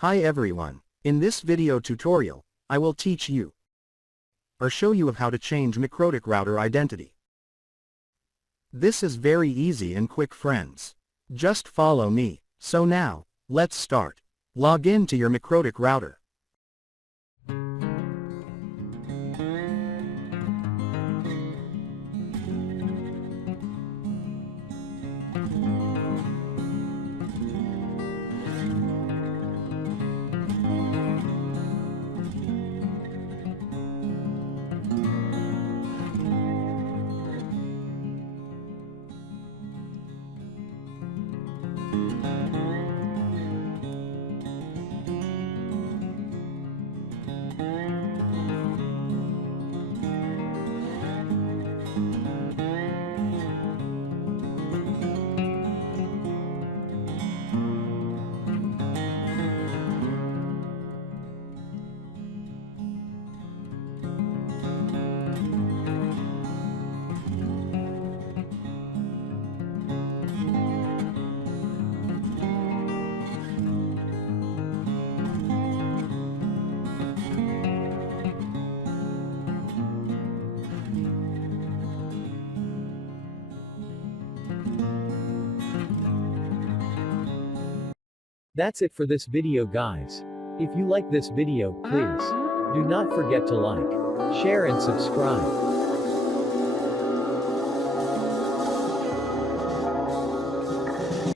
Hi everyone. In this video tutorial, I will teach you or show you of how to change Mikrotik router identity. This is very easy and quick friends. Just follow me. So now, let's start. Log in to your Mikrotik router. That's it for this video guys. If you like this video, please do not forget to like, share and subscribe.